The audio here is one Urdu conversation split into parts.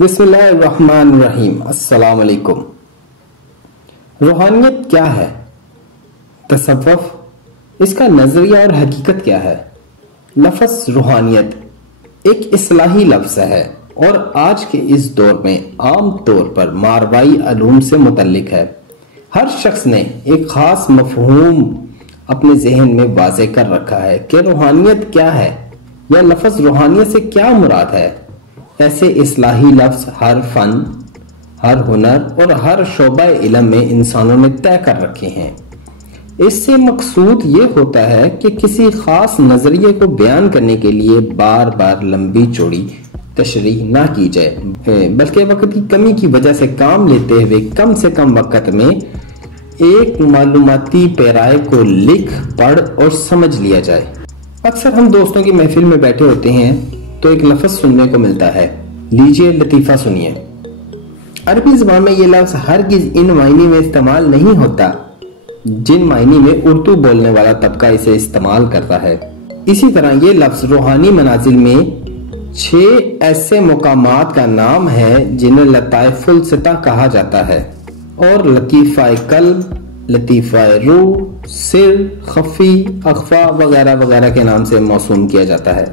بسم اللہ الرحمن الرحیم۔ السلام علیکم۔ روحانیت کیا ہے؟ تصوف، اس کا نظریہ اور حقیقت کیا ہے؟ لفظ روحانیت ایک اصطلاحی لفظ ہے اور آج کے اس دور میں عام طور پر ماروائی علوم سے متعلق ہے۔ ہر شخص نے ایک خاص مفہوم اپنے ذہن میں واضح کر رکھا ہے کہ روحانیت کیا ہے یا لفظ روحانیت سے کیا مراد ہے۔ ایسے اصطلاحی لفظ ہر فن، ہر ہنر اور ہر شعبہ علم میں انسانوں نے طے کر رکھے ہیں۔ اس سے مقصود یہ ہوتا ہے کہ کسی خاص نظریے کو بیان کرنے کے لیے بار بار لمبی چوڑی تشریح نہ کی جائے، بلکہ وقت کی کمی کی وجہ سے کام لیتے ہوئے کم سے کم وقت میں ایک معلوماتی پیرائے کو لکھ پڑھ اور سمجھ لیا جائے۔ اکثر ہم دوستوں کی محفل میں بیٹھے ہوتے ہیں تو ایک لفظ سننے کو ملتا ہے، لیجئے لطیفہ سنیے۔ عربی زبان میں یہ لفظ ہرگز ان معنی میں استعمال نہیں ہوتا جن معنی میں اردو بولنے والا طبقہ اسے استعمال کرتا ہے۔ اسی طرح یہ لفظ روحانی منازل میں 6 ایسے مقامات کا نام ہے جنہیں لطائف السطح کہا جاتا ہے اور لطیفہ قلب، لطیفہ روح، سر، خفی، اخفا وغیرہ وغیرہ کے نام سے موسوم کیا جاتا ہے،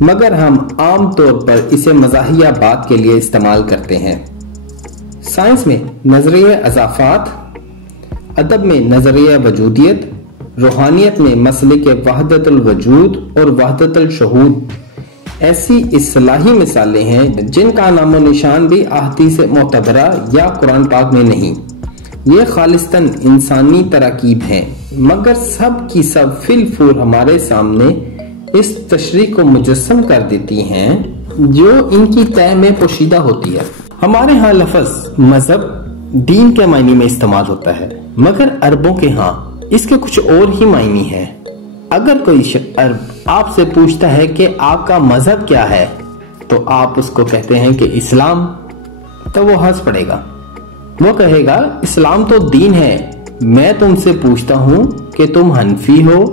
مگر ہم عام طور پر اسے مزاحیہ بات کے لیے استعمال کرتے ہیں۔ سائنس میں نظریہ اضافات، ادب میں نظریہ وجودیت، روحانیت میں مسلک وحدت الوجود اور وحدت الشہود ایسی اصطلاحی مثالیں ہیں جن کا نام و نشان بھی احادیث معتبرہ یا قرآن پاک میں نہیں۔ یہ خالصتاً انسانی تراکیب ہیں، مگر سب کی سب فی الفور ہمارے سامنے اس تشریح کو مجسم کر دیتی ہیں جو ان کی طے میں پوشیدہ ہوتی ہے۔ ہمارے ہاں لفظ مذہب دین کے معنی میں استعمال ہوتا ہے، مگر عربوں کے ہاں اس کے کچھ اور ہی معنی ہیں۔ اگر کوئی عرب آپ سے پوچھتا ہے کہ آپ کا مذہب کیا ہے تو آپ اس کو کہتے ہیں کہ اسلام، تو وہ ہنس پڑے گا۔ وہ کہے گا اسلام تو دین ہے، میں تم سے پوچھتا ہوں کہ تم حنفی ہو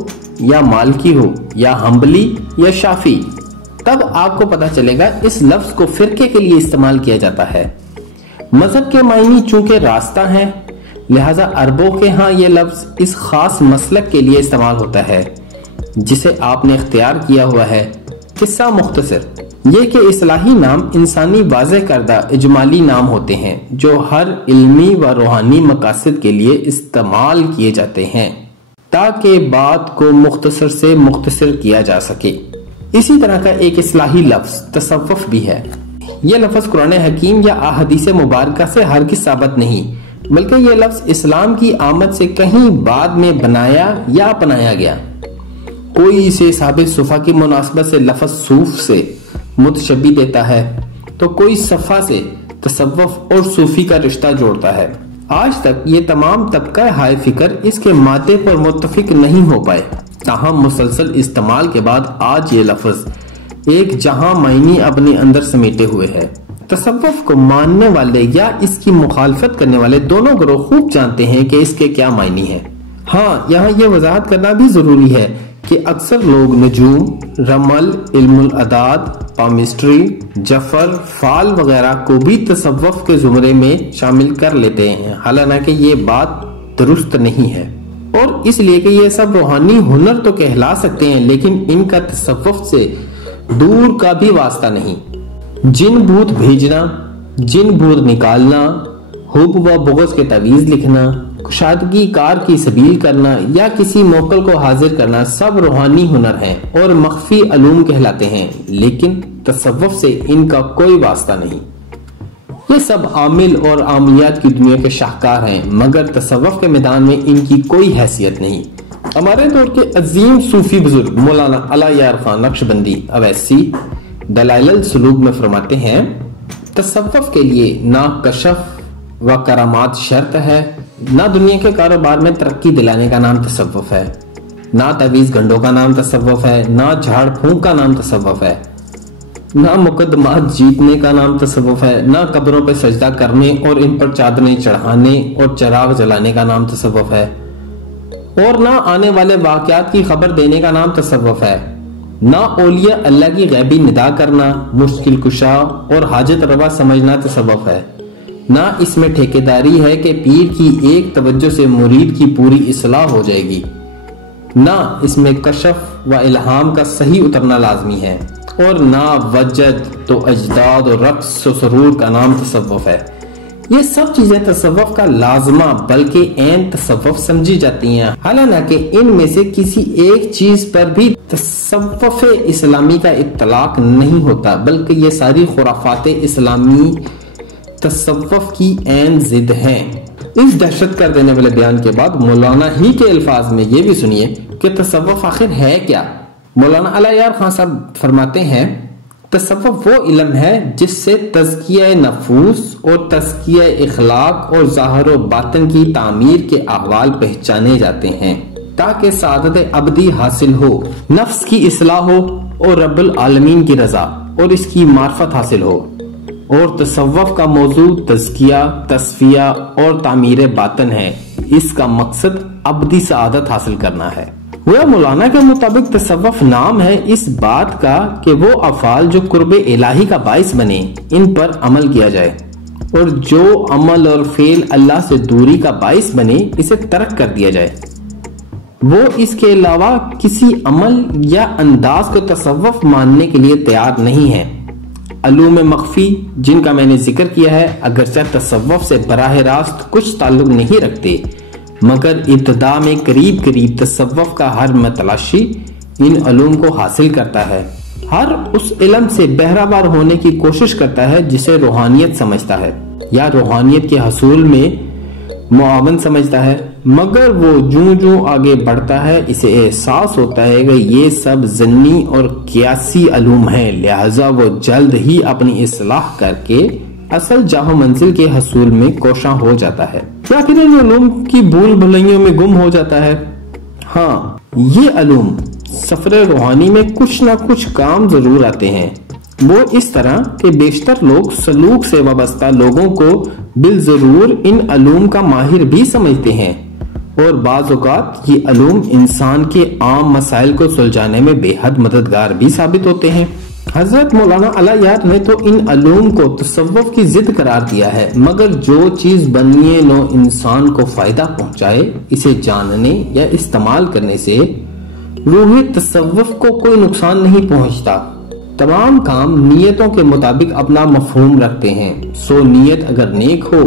یا مالکی ہو یا حنبلی یا شافعی، تب آپ کو پتا چلے گا اس لفظ کو فرقے کے لیے استعمال کیا جاتا ہے۔ مذہب کے معنی چونکہ راستہ ہیں، لہذا عربوں کے ہاں یہ لفظ اس خاص مسلک کے لیے استعمال ہوتا ہے جسے آپ نے اختیار کیا ہوا ہے۔ قصہ مختصر یہ کہ اصطلاحی نام انسانی واضح کردہ اجمالی نام ہوتے ہیں جو ہر علمی و روحانی مقاصد کے لیے استعمال کیے جاتے ہیں تاکہ بات کو مختصر سے مختصر کیا جا سکے۔ اسی طرح کا ایک اصطلاحی لفظ تصوف بھی ہے۔ یہ لفظ قرآن حکیم یا احادیث مبارکہ سے ہرگز ثابت نہیں، بلکہ یہ لفظ اسلام کی آمد سے کہیں بعد میں بنایا یا اپنایا گیا۔ کوئی اسے ثابت صفحہ کی مناسبت سے لفظ صوف سے متشبہ دیتا ہے تو کوئی صفحہ سے تصوف اور صوفی کا رشتہ جوڑتا ہے۔ آج تک یہ تمام طبقہ ہائے فکر اس کے مادے پر متفق نہیں ہو پائے، تاہم مسلسل استعمال کے بعد آج یہ لفظ ایک جہاں معنی اپنے اندر سمیٹے ہوئے ہے۔ تصوف کو ماننے والے یا اس کی مخالفت کرنے والے دونوں گروہ خوب جانتے ہیں کہ اس کے کیا معنی ہیں۔ ہاں، یہاں یہ وضاحت کرنا بھی ضروری ہے کہ اکثر لوگ نجوم، رمل، علم الاعداد، پامسٹری، جفر، فال وغیرہ کو بھی تصوف کے زمرے میں شامل کر لیتے ہیں، حالانکہ یہ بات درست نہیں ہے، اور اس لیے کہ یہ سب روحانی ہنر تو کہلا سکتے ہیں لیکن ان کا تصوف سے دور کا بھی واسطہ نہیں۔ جن بھوت بھیجنا، جن بھوت نکالنا، حب و بغض کے تعویذ لکھنا، کشادگی کار کی سبیل کرنا یا کسی موکل کو حاضر کرنا سب روحانی ہنر ہیں اور مخفی علوم کہلاتے ہیں، لیکن تصوف سے ان کا کوئی واسطہ نہیں۔ یہ سب عامل اور عاملیات کی دنیا کے شاہکار ہیں، مگر تصوف کے میدان میں ان کی کوئی حیثیت نہیں۔ ہمارے دور کے عظیم صوفی بزرگ مولانا علی یار خان نقشبندی اویسی دلائل السلوک میں فرماتے ہیں، تصوف کے لیے نہ کشف و کرامات شرط ہے، نہ دنیا کے کاروبار میں ترقی دلانے کا نام تصوف ہے، نہ تعویذ گنڈوں کا نام تصوف ہے، نہ جھاڑ پھونک کا نام تصوف ہے، نہ مقدمات جیتنے کا نام تصوف ہے، نہ قبروں پہ سجدہ کرنے اور ان پر چادریں چڑھانے اور چراغ جلانے کا نام تصوف ہے، اور نہ آنے والے واقعات کی خبر دینے کا نام تصوف ہے۔ نہ اولیاء اللہ کی غیبی ندا کرنا، مشکل کشا اور حاجت روا سمجھنا تصوف ہے، نہ اس میں ٹھیکیداری ہے کہ پیر کی ایک توجہ سے مرید کی پوری اصلاح ہو جائے گی، نہ اس میں کشف و الہام کا صحیح اترنا لازمی ہے، اور نہ وجد تو اجداد و رقص و سرور کا نام تصوف ہے۔ یہ سب چیزیں تصوف کا لازمہ بلکہ عین تصوف سمجھی جاتی ہیں، حالانکہ ان میں سے کسی ایک چیز پر بھی تصوف اسلامی کا اطلاق نہیں ہوتا، بلکہ یہ ساری خرافات اسلامی تصوف کی عین ضد ہیں۔ اس دہشت کر دینے والے بیان کے بعد مولانا ہی کے الفاظ میں یہ بھی سنیے کہ تصوف آخر ہے کیا۔ مولانا علی یار خان صاحب فرماتے ہیں، تصوف وہ علم ہے جس سے تزکیہ نفوس اور تزکیہ اخلاق اور ظاہر و باطن کی تعمیر کے احوال پہچانے جاتے ہیں تاکہ سعادت ابدی حاصل ہو، نفس کی اصلاح ہو اور رب العالمین کی رضا اور اس کی معرفت حاصل ہو۔ اور تصوف کا موضوع تزکیہ، تصفیہ اور تعمیر باطن ہے۔ اس کا مقصد ابدی سعادت حاصل کرنا ہے۔ وہ مولانا کے مطابق تصوف نام ہے اس بات کا کہ وہ افعال جو قرب الہی کا باعث بنے ان پر عمل کیا جائے، اور جو عمل اور فعل اللہ سے دوری کا باعث بنے اسے ترک کر دیا جائے۔ وہ اس کے علاوہ کسی عمل یا انداز کو تصوف ماننے کے لیے تیار نہیں ہے۔ علوم مخفی جن کا میں نے ذکر کیا ہے اگرچہ تصوف سے براہ راست کچھ تعلق نہیں رکھتے، مگر ابتدا میں قریب قریب تصوف کا ہر متلاشی ان علوم کو حاصل کرتا ہے، ہر اس علم سے بہرہ ہونے کی کوشش کرتا ہے جسے روحانیت سمجھتا ہے یا روحانیت کے حصول میں معاون سمجھتا ہے، مگر وہ جوں آگے بڑھتا ہے اسے احساس ہوتا ہے کہ یہ سب ضمنی اور قیاسی علوم ہیں، لہذا وہ جلد ہی اپنی اصلاح کر کے اصل جاہ منزل کے حصول میں کوشاں ہو جاتا ہے یا پھر ان علوم کی بھول بھلائیوں میں گم ہو جاتا ہے۔ ہاں، یہ علوم سفر روحانی میں کچھ نہ کچھ کام ضرور آتے ہیں، وہ اس طرح کہ بیشتر لوگ سلوک سے وابستہ لوگوں کو بالضرور ان علوم کا ماہر بھی سمجھتے ہیں، اور بعض اوقات یہ علوم انسان کے عام مسائل کو سلجھانے میں بے حد مددگار بھی ثابت ہوتے ہیں۔ حضرت مولانا علی یار نے تو ان علوم کو تصوف کی ضد قرار دیا ہے، مگر جو چیز بنیے نو انسان کو فائدہ پہنچائے اسے جاننے یا استعمال کرنے سے روح تصوف کو کوئی نقصان نہیں پہنچتا۔ تمام کام نیتوں کے مطابق اپنا مفہوم رکھتے ہیں، سو نیت اگر نیک ہو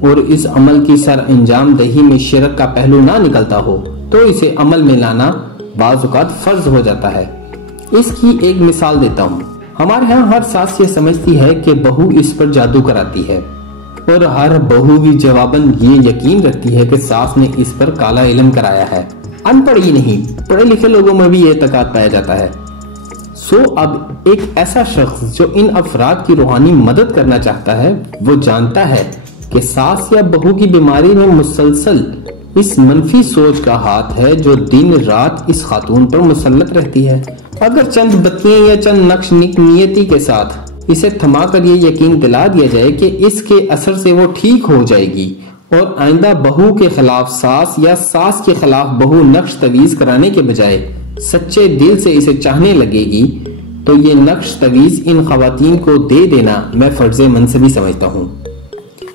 اور اس عمل کی سر انجام دہی میں شرک کا پہلو نہ نکلتا ہو تو اسے عمل میں لانا بعض اوقات فرض ہو جاتا ہے۔ اس کی ایک مثال دیتا ہوں۔ ہمارے ہاں ہر ساس یہ سمجھتی ہے کہ بہو اس پر جادو کراتی ہے، اور ہر بہو بھی جواباً یہ یقین رکھتی ہے کہ ساس نے اس پر کالا علم کرایا ہے۔ ان پڑھ ہی نہیں، پڑھے لکھے لوگوں میں بھی یہ اعتقاد پایا جاتا ہے۔ سو اب ایک ایسا شخص جو ان افراد کی روحانی مدد کرنا چاہتا ہے وہ جانتا ہے کہ ساس یا بہو کی بیماری میں مسلسل اس منفی سوچ کا ہاتھ ہے جو دن رات اس خاتون پر مسلط رہتی ہے۔ اگر چند بتیاں یا چند نقش نیتی کے ساتھ اسے تھما کر یہ یقین دلا دیا جائے کہ اس کے اثر سے وہ ٹھیک ہو جائے گی اور آئندہ بہو کے خلاف ساس یا ساس کے خلاف بہو نقش تویز کرانے کے بجائے سچے دل سے اسے چاہنے لگے گی، تو یہ نقش تویز ان خواتین کو دے دینا میں فرض منصبی سمجھتا ہوں،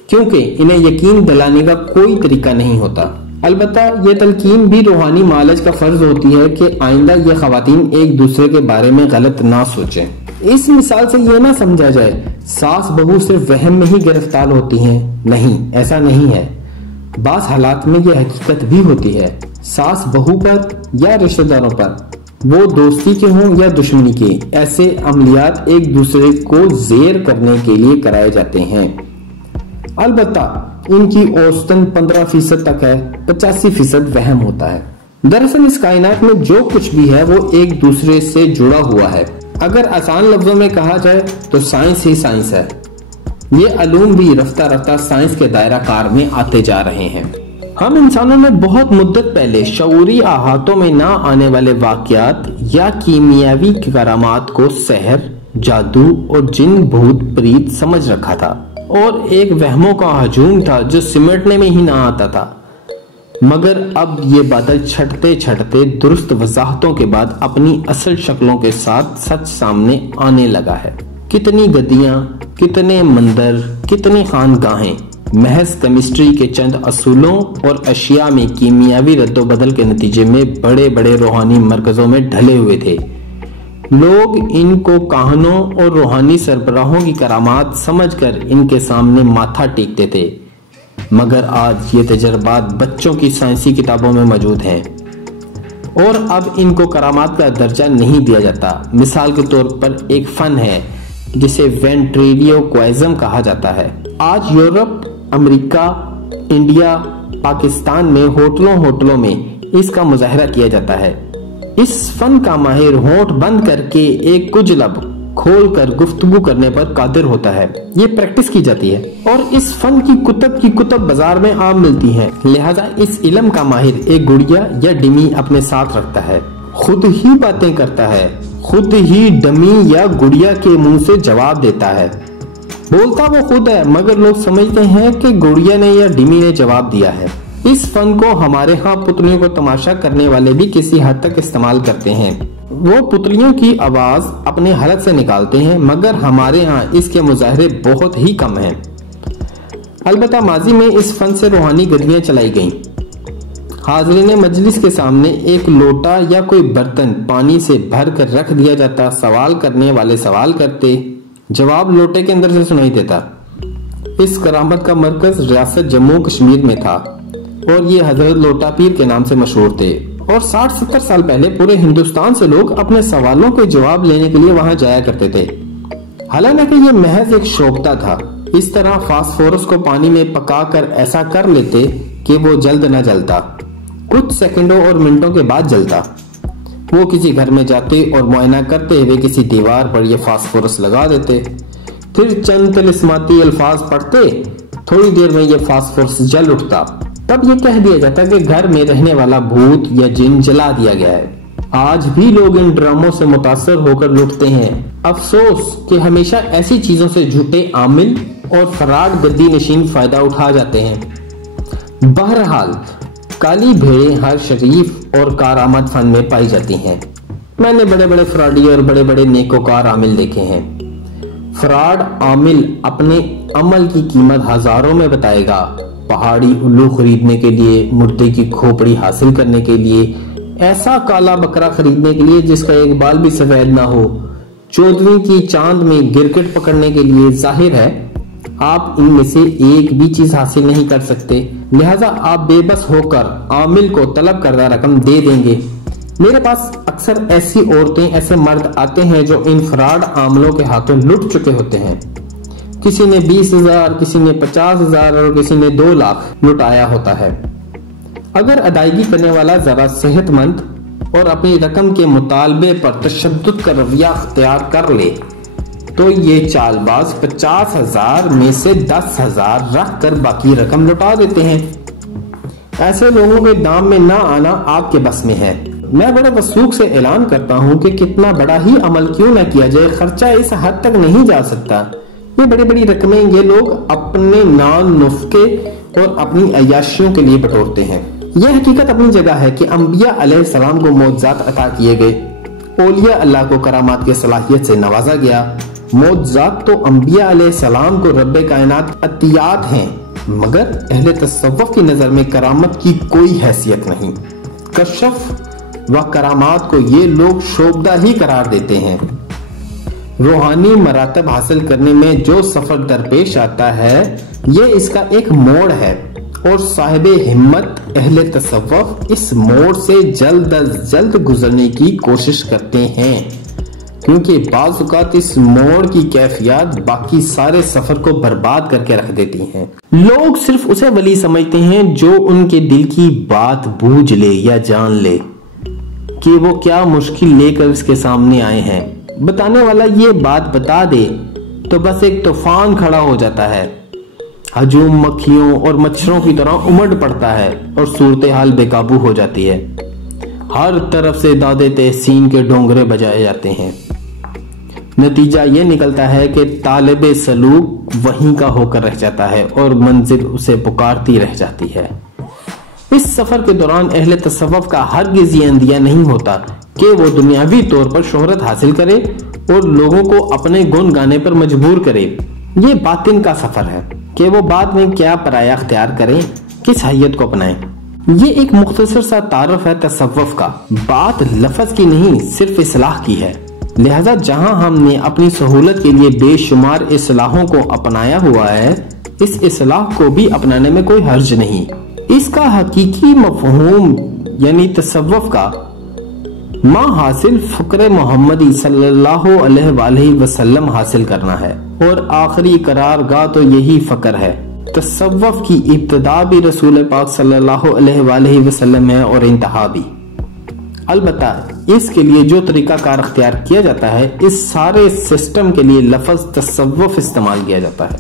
کیونکہ انہیں یقین دلانے کا کوئی طریقہ نہیں ہوتا۔ البتہ یہ تلقین بھی روحانی معالج کا فرض ہوتی ہے کہ آئندہ یہ خواتین ایک دوسرے کے بارے میں غلط نہ سوچیں۔ اس مثال سے یہ نہ سمجھا جائے ساس بہو صرف وہم میں ہی گرفتار ہوتی ہیں، نہیں، ایسا نہیں ہے۔ بعض حالات میں یہ حقیقت بھی ہوتی ہے، ساس بہو پر یا رشتہ داروں پر، وہ دوستی کے ہوں یا دشمنی کے، ایسے عملیات ایک دوسرے کو زیر کرنے کے لیے کرائے جاتے ہیں۔ البتہ ان کی اوسطاً 15% تک ہے، 85% وہم ہوتا ہے۔ دراصل اس کائنات میں جو کچھ بھی ہے وہ ایک دوسرے سے جڑا ہوا ہے۔ اگر آسان لفظوں میں کہا جائے تو سائنس ہی سائنس ہے۔ یہ علوم بھی رفتہ رفتہ سائنس کے دائرہ کار میں آتے جا رہے ہیں۔ ہم انسانوں نے بہت مدت پہلے شعوری احاطوں میں نہ آنے والے واقعات یا کیمیاوی کرامات کو سحر، جادو اور جن بھوت پریت سمجھ رکھا تھا، اور ایک وہموں کا ہجوم تھا جو سمٹنے میں ہی نہ آتا تھا۔ مگر اب یہ بادل چھٹتے چھٹتے درست وضاحتوں کے بعد اپنی اصل شکلوں کے ساتھ سچ سامنے آنے لگا ہے۔ کتنی گدیاں، کتنے مندر، کتنی خانگاہیں محض کیمسٹری کے چند اصولوں اور اشیاء میں کیمیاوی رد و بدل کے نتیجے میں بڑے بڑے روحانی مرکزوں میں ڈھلے ہوئے تھے۔ لوگ ان کو کاہنوں اور روحانی سربراہوں کی کرامات سمجھ کر ان کے سامنے ماتھا ٹیکتے تھے، مگر آج یہ تجربات بچوں کی سائنسی کتابوں میں موجود ہیں اور اب ان کو کرامات کا درجہ نہیں دیا جاتا۔ مثال کے طور پر ایک فن ہے جسے وینٹریلیوکوائزم کہا جاتا ہے۔ آج یورپ، امریکہ، انڈیا، پاکستان میں ہوٹلوں میں اس کا مظاہرہ کیا جاتا ہے۔ اس فن کا ماہر ہونٹ بند کر کے ایک کچھ لب کھول کر گفتگو کرنے پر قادر ہوتا ہے۔ یہ پریکٹس کی جاتی ہے اور اس فن کی کتب بازار میں عام ملتی ہیں، لہذا اس علم کا ماہر ایک گڑیا یا ڈمی اپنے ساتھ رکھتا ہے، خود ہی باتیں کرتا ہے، خود ہی ڈمی یا گڑیا کے منہ سے جواب دیتا ہے۔ بولتا وہ خود ہے مگر لوگ سمجھتے ہیں کہ گڑیا نے یا ڈمی نے جواب دیا ہے۔ اس فن کو ہمارے ہاں پتلیوں کو تماشا کرنے والے بھی کسی حد تک استعمال کرتے ہیں۔ وہ پتلیوں کی آواز اپنے حلق سے نکالتے ہیں، مگر ہمارے ہاں اس کے مظاہرے بہت ہی کم ہیں۔ البتہ ماضی میں اس فن سے روحانی گدیاں چلائی گئیں۔ حاضرین مجلس کے سامنے ایک لوٹا یا کوئی برتن پانی سے بھر کر رکھ دیا جاتا، سوال کرنے والے سوال کرتے، جواب لوٹے کے اندر سے سنائی دیتا۔ اس کرامت کا مرکز ریاست جموں کشمیر میں تھا اور یہ حضرت لوٹا پیر کے نام سے مشہور تھے، اور 60-70 سال پہلے پورے ہندوستان سے لوگ اپنے سوالوں کے جواب لینے کے لیے وہاں جایا کرتے تھے۔ حالانکہ یہ محض ایک شوکتا تھا۔ اس طرح فاسفورس کو پانی میں پکا کر ایسا کر لیتے کہ وہ جلد نہ جلتا، کچھ سیکنڈوں اور منٹوں کے بعد جلتا۔ وہ کسی گھر میں جاتے اور معائنہ کرتے ہوئے کسی دیوار پر یہ فاسفورس لگا دیتے، پھر چند طلسماتی الفاظ پڑھتے، تھوڑی دیر میں یہ فاسفورس جل اٹھتا، تب یہ کہہ دیا جاتا کہ گھر میں رہنے والا بھوت یا جن جلا دیا گیا ہے۔ آج بھی لوگ ان ڈراموں سے متاثر ہو کر لوٹتے ہیں۔ افسوس کہ ہمیشہ ایسی چیزوں سے جھوٹے عامل اور فراڈ گدی نشین فائدہ اٹھا جاتے ہیں۔ بہرحال کالی بھیڑیں ہر شریف اور کارآمد فن میں پائی جاتی ہیں۔ میں نے بڑے بڑے فراڈی اور بڑے بڑے نیکوکار عامل دیکھے ہیں۔ فراڈ عامل اپنے عمل کی قیمت ہزاروں میں بتائے گا، پہاڑی الو خریدنے کے لیے، مردے کی کھوپڑی حاصل کرنے کے لیے، ایسا کالا بکرا خریدنے کے لیے جس کا ایک بال بھی سفید نہ ہو، 14ویں کی چاند میں گرکٹ پکڑنے کے لیے۔ ظاہر ہے آپ ان میں سے ایک بھی چیز حاصل نہیں کر سکتے، لہذا آپ بے بس ہو کر عامل کو طلب کردہ رقم دے دیں گے۔ میرے پاس اکثر ایسی عورتیں، ایسے مرد آتے ہیں جو ان فراڈ عاملوں کے ہاتھوں لٹ چکے ہوتے ہیں۔ کسی نے 20,000، کسی نے 50,000 اور کسی نے 2 لاکھ لٹایا ہوتا ہے۔ اگر ادائیگی کرنے والا ذرا صحت مند اور اپنی رقم کے مطالبے پر تشدد کا رویہ اختیار کر لے تو یہ چال باز 50,000 میں سے 10,000 رکھ کر باقی رقم لٹا دیتے ہیں۔ ایسے لوگوں کے دام میں نہ آنا آپ کے بس میں ہے۔ میں بڑے وثوق سے اعلان کرتا ہوں کہ کتنا بڑا ہی عمل کیوں نہ کیا جائے، خرچہ اس حد تک نہیں جا سکتا۔ یہ بڑی بڑی رقمیں یہ لوگ اپنے نان نفقے اور اپنی عیاشیوں کے لیے بٹورتے ہیں۔ یہ حقیقت اپنی جگہ ہے کہ انبیاء علیہ السلام کو معجزات عطا کیے گئے، اولیاء اللہ کو کرامات کی صلاحیت سے نوازا گیا۔ معجزات تو انبیاء علیہ السلام کو رب کائنات عطیات ہیں، مگر اہل تصوف کی نظر میں کرامت کی کوئی حیثیت نہیں۔ کشف و کرامات کو یہ لوگ شعبدہ ہی قرار دیتے ہیں۔ روحانی مراتب حاصل کرنے میں جو سفر درپیش آتا ہے یہ اس کا ایک موڑ ہے، اور صاحب ہمت اہل تصوف اس موڑ سے جلد از جلد گزرنے کی کوشش کرتے ہیں، کیونکہ بعض اوقات اس موڑ کی کیفیات باقی سارے سفر کو برباد کر کے رکھ دیتی ہیں۔ لوگ صرف اسے ولی سمجھتے ہیں جو ان کے دل کی بات بوجھ لے یا جان لے کہ وہ کیا مشکل لے کر اس کے سامنے آئے ہیں۔ بتانے والا یہ بات بتا دے تو بس ایک طوفان کھڑا ہو جاتا ہے، ہجوم مکھیوں اور مچھروں کی طرح امڑ پڑتا ہے اور صورتحال بے قابو ہو جاتی ہے۔ ہر طرف سے دادے تحسین کے ڈونگرے بجائے جاتے ہیں۔ نتیجہ یہ نکلتا ہے کہ طالب سلوک وہیں کا ہو کر رہ جاتا ہے اور منزل اسے پکارتی رہ جاتی ہے۔ اس سفر کے دوران اہل تصوف کا ہرگز یہ اندیہ نہیں ہوتا کہ وہ دنیاوی طور پر شہرت حاصل کرے اور لوگوں کو اپنے گن گانے پر مجبور کرے۔ یہ باطن کا سفر ہے کہ وہ بعد میں کیا پرایا اختیار کریں، کس حیت کو اپنائیں۔ یہ ایک مختصر سا تعارف ہے تصوف کا، بات لفظ کی نہیں صرف اصلاح کی ہے۔ لہذا جہاں ہم نے اپنی سہولت کے لیے بے شمار اصلاحوں کو اپنایا ہوا ہے، اس اصلاح کو بھی اپنانے میں کوئی حرج نہیں۔ اس کا حقیقی مفہوم یعنی تصوف کا ما حاصل فکر محمدی صلی اللہ علیہ وآلہ وسلم حاصل کرنا ہے، اور آخری قرار گاہ تو یہی فکر ہے۔ تصوف کی ابتدا بھی رسول پاک صلی اللہ علیہ وآلہ وسلم ہے اور انتہا بھی۔ البتہ اس کے لیے جو طریقہ کار اختیار کیا جاتا ہے، اس سارے سسٹم کے لیے لفظ تصوف استعمال کیا جاتا ہے۔